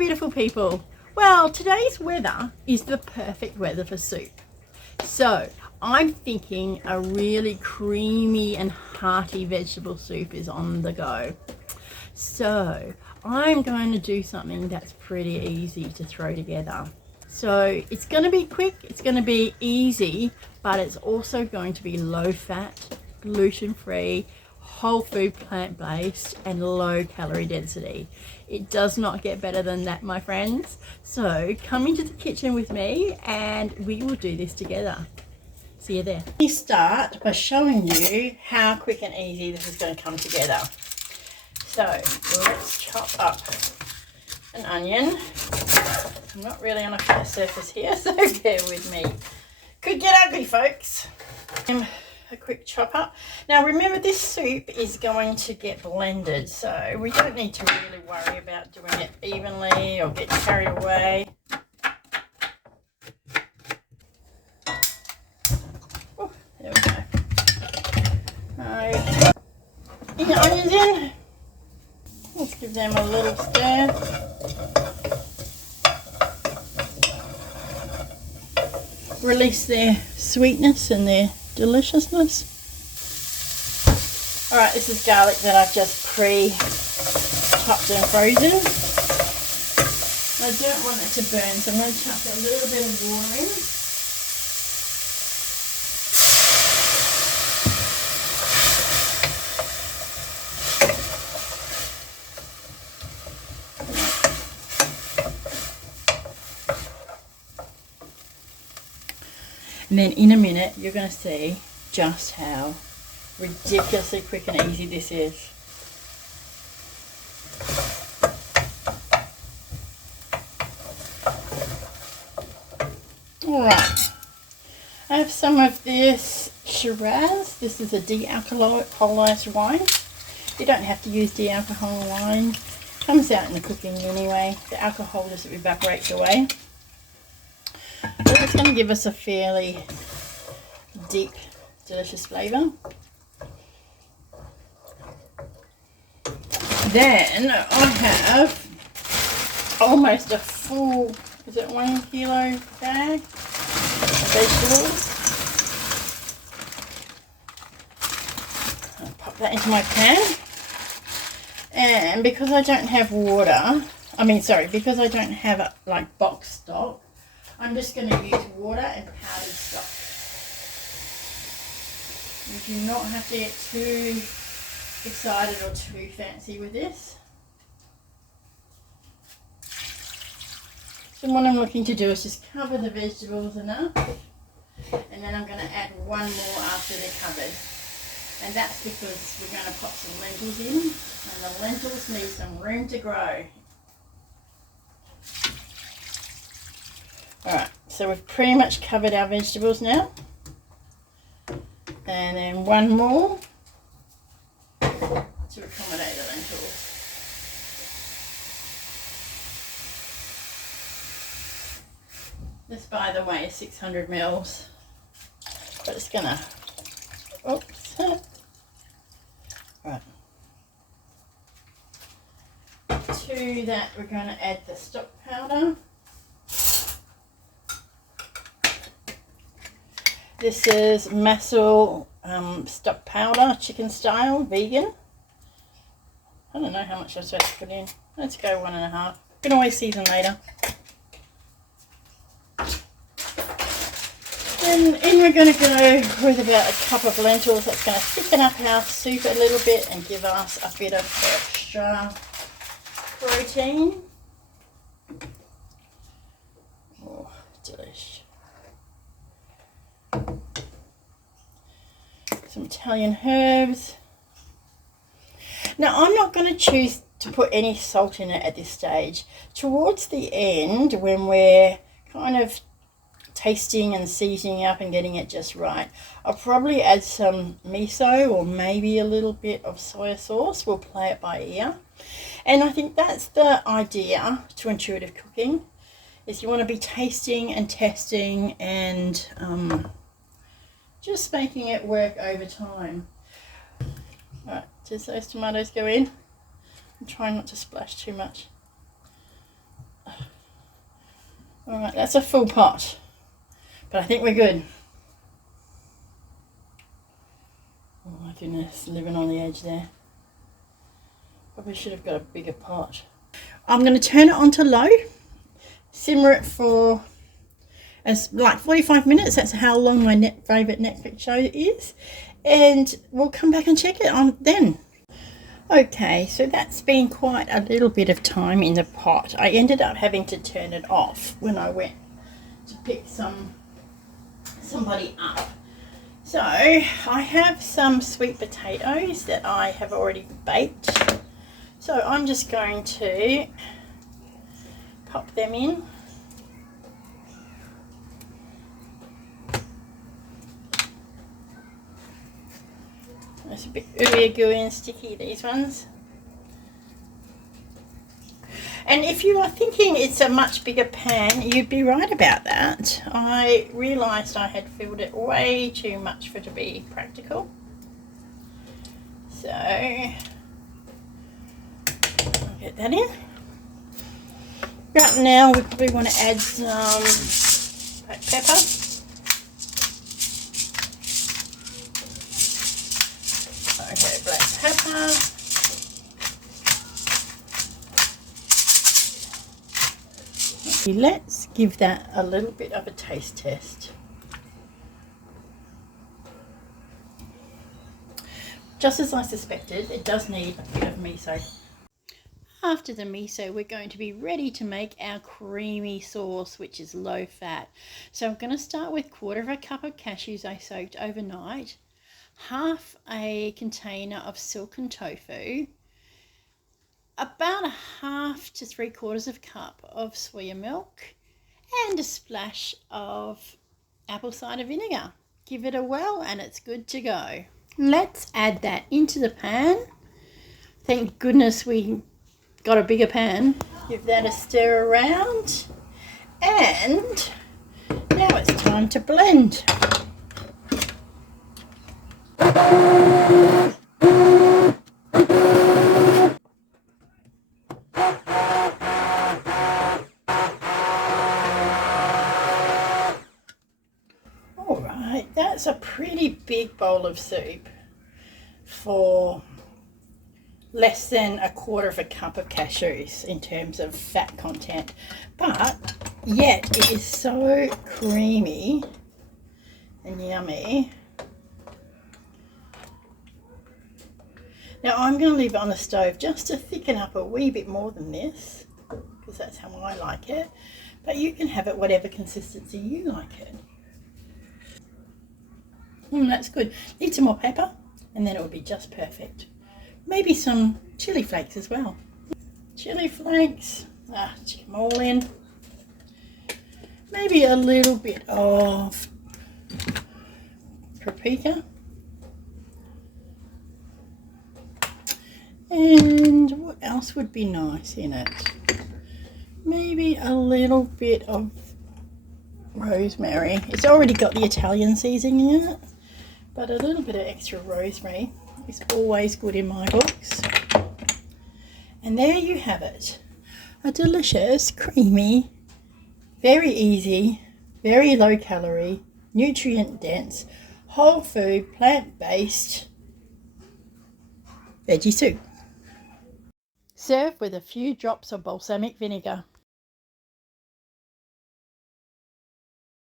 beautiful people. Well, today's weather is the perfect weather for soup. So I'm thinking a really creamy and hearty vegetable soup is on the go. So I'm going to do something that's pretty easy to throw together. So it's going to be quick, it's going to be easy, but it's also going to be low fat, gluten free, whole food, plant-based, and low calorie density. It does not get better than that, my friends. So come into the kitchen with me and we will do this together. See you there. Let me start by showing you how quick and easy this is going to come together. So let's chop up an onion. I'm not really on a flat surface here, so bear with me. Could get ugly, folks. A quick chop up. Now remember, this soup is going to get blended, so we don't need to really worry about doing it evenly or get carried away. Oh, there we go. Alright, in the onions in. Let's give them a little stir. Release their sweetness and their deliciousness. Alright, this is garlic that I've just pre-chopped and frozen. I don't want it to burn, so I'm going to chuck a little bit of water in. And then in a minute, you're going to see just how ridiculously quick and easy this is. Alright, I have some of this Shiraz. This is a de-alcoholized wine. You don't have to use de-alcohol wine. It comes out in the cooking anyway. The alcohol just evaporates away. So it's going to give us a fairly deep, delicious flavour. Then I have almost a full, is it 1 kilo bag of vegetables. I'll pop that into my pan. And because I don't have because I don't have like box stock, I'm just going to use water and powdered stock. You do not have to get too excited or too fancy with this. So what I'm looking to do is just cover the vegetables enough, and then I'm going to add one more after they're covered. And that's because we're going to pop some lentils in, and the lentils need some room to grow. Alright, so we've pretty much covered our vegetables now. And then one more to accommodate the lentils. This, by the way, is 600 mils. But it's gonna, oops. Right. To that, we're going to add the stock powder. This is Muscle stock powder, chicken style, vegan. I don't know how much I'm supposed to put in. Let's go 1.5. You can always season later. And in we're going to go with about a cup of lentils. That's going to thicken up our soup a little bit and give us a bit of extra protein. Oh, delish. Some Italian herbs. Now I'm not going to choose to put any salt in it at this stage. Towards the end, when we're kind of tasting and seasoning up and getting it just right, I'll probably add some miso or maybe a little bit of soy sauce. We'll play it by ear. And I think that's the idea to intuitive cooking, is you want to be tasting and testing and just making it work over time. Alright, does those tomatoes go in? I'm trying not to splash too much. All right, that's a full pot, but I think we're good. Oh my goodness, living on the edge there. Probably should have got a bigger pot. I'm going to turn it on to low, simmer it for like 45 minutes. That's how long my favourite Netflix show is, and we'll come back and check it on then. Okay, so that's been quite a little bit of time in the pot. I ended up having to turn it off when I went to pick somebody up. So I have some sweet potatoes that I have already baked. So I'm just going to pop them in. It's a bit ooey gooey and sticky, these ones. And if you are thinking it's a much bigger pan, you'd be right about that. I realised I had filled it way too much for it to be practical. So I'll get that in. Right now we probably want to add some black pepper. Okay, black pepper. Let's give that a little bit of a taste test. Just as I suspected, it does need a bit of miso. After the miso, we're going to be ready to make our creamy sauce, which is low fat. So I'm going to start with 1/4 cup of cashews I soaked overnight, half a container of silken tofu, about a 1/2 to 3/4 cup of soya milk, and a splash of apple cider vinegar. Give it a whirl and it's good to go. Let's add that into the pan. Thank goodness we got a bigger pan. Give that a stir around, and now it's time to blend. Alright, that's a pretty big bowl of soup for less than 1/4 cup of cashews in terms of fat content, but yet it is so creamy and yummy. Now I'm going to leave it on the stove just to thicken up a wee bit more than this, because that's how I like it, but you can have it whatever consistency you like it. That's good. Need some more pepper and then it will be just perfect. Maybe some chili flakes as well. Chili flakes, stick them all in. Maybe a little bit of paprika. And what else would be nice in it? Maybe a little bit of rosemary. It's already got the Italian seasoning in it, but a little bit of extra rosemary is always good in my books. And there you have it. A delicious, creamy, very easy, very low calorie, nutrient dense, whole food, plant-based veggie soup. Serve with a few drops of balsamic vinegar.